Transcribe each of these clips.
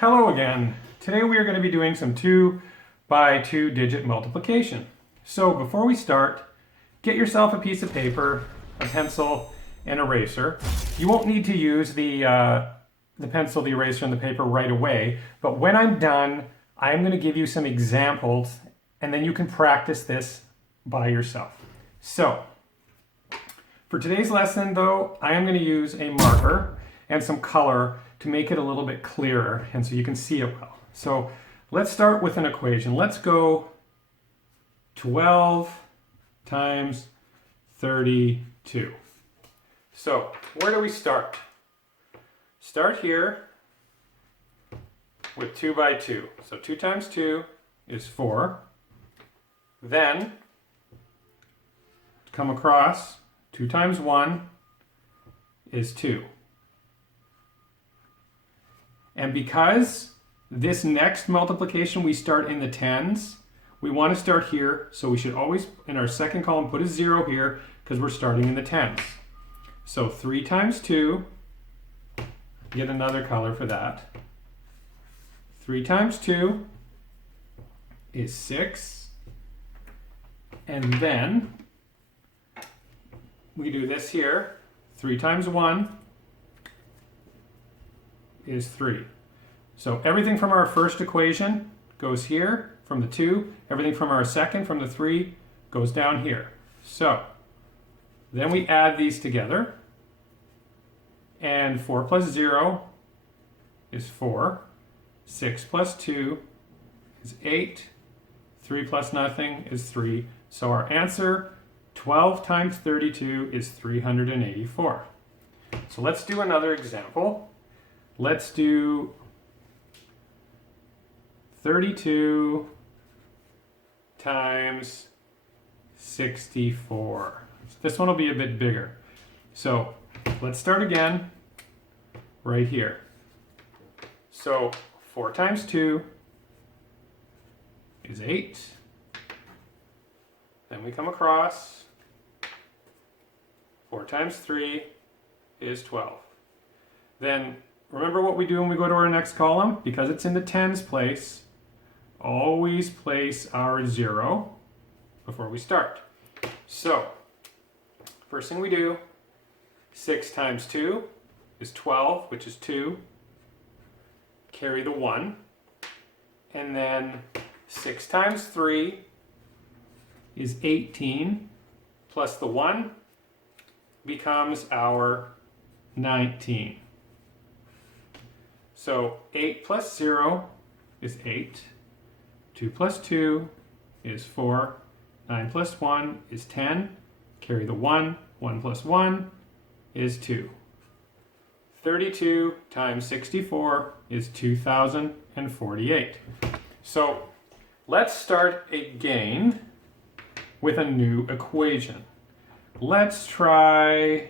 Hello again. Today we are going to be doing some 2 by 2 digit multiplication. So before we start, get yourself a piece of paper, a pencil, and eraser. You won't need to use the pencil, the eraser, and the paper right away, but when I'm done, I'm going to give you some examples, and then you can practice this by yourself. So, for today's lesson though, I am going to use a marker and some color to make it a little bit clearer and so you can see it well. So let's start with an equation. Let's go 12 times 32. So where do we start? Start here with 2 by 2. So 2 times 2 is 4. Then come across, 2 times 1 is 2. And because this next multiplication we start in the tens, we want to start here, so we should always, in our second column, put a 0 here because we're starting in the tens. So 3 times 2, get another color for that. 3 times 2 is 6. And then we do this here. 3 times 1 is 3. So everything from our first equation goes here from the 2. Everything from our second from the 3 goes down here. So then we add these together. And 4 plus 0 is 4. 6 plus 2 is 8. 3 plus nothing is 3. So our answer, 12 times 32, is 384. So let's do another example. Let's do 32 times 64. This one will be a bit bigger. So let's start again right here. So 4 times 2 is 8. Then we come across. 4 times 3 is 12. Then remember what we do when we go to our next column? Because it's in the tens place, always place our 0 before we start. So, first thing we do, 6 times 2 is 12, which is 2. Carry the 1. And then 6 times 3 is 18, plus the 1 becomes our 19. So 8 plus 0 is 8. 2 plus 2 is 4. 9 plus 1 is 10. Carry the 1. 1 plus 1 is 2. 32 times 64 is 2048. So let's start again with a new equation. Let's try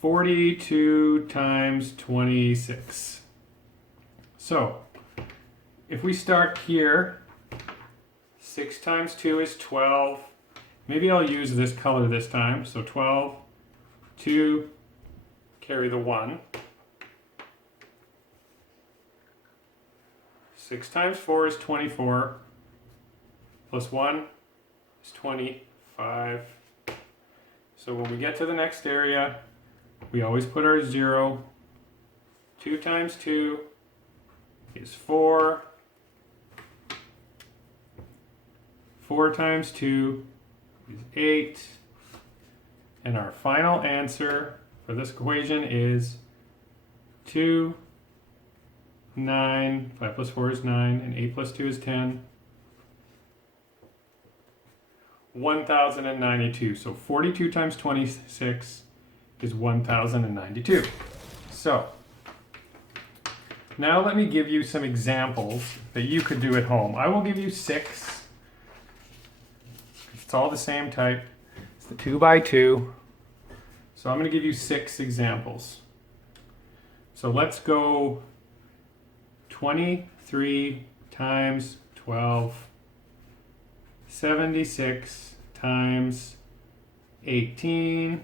42 times 26. So if we start here, 6 times 2 is 12. Maybe I'll use this color this time. So 12, 2, carry the 1. 6 times 4 is 24. Plus 1 is 25. So when we get to the next area, we always put our 0. 2 times 2 is 4. 4 times 2 is 8. And our final answer for this equation is 2, 9. 5 plus 4 is 9, and 8 plus 2 is 10. 1092. So 42 times 26 is 1092. So now let me give you some examples that you could do at home. I will give you 6. It's all the same type. It's the 2 by 2. So I'm going to give you 6 examples. So let's go 23 times 12. 76 times 18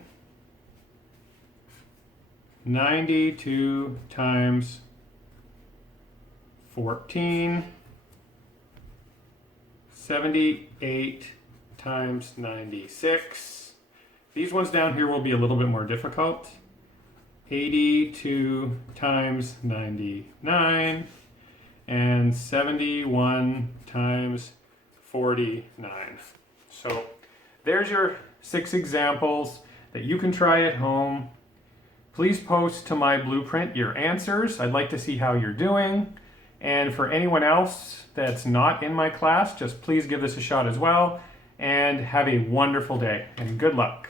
92 times 14, 78 times 96. These ones down here will be a little bit more difficult. 82 times 99 and 71 times 49. So there's your 6 examples that you can try at home. Please post to my blueprint your answers. I'd like to see how you're doing. And for anyone else that's not in my class, just please give this a shot as well. And have a wonderful day and good luck.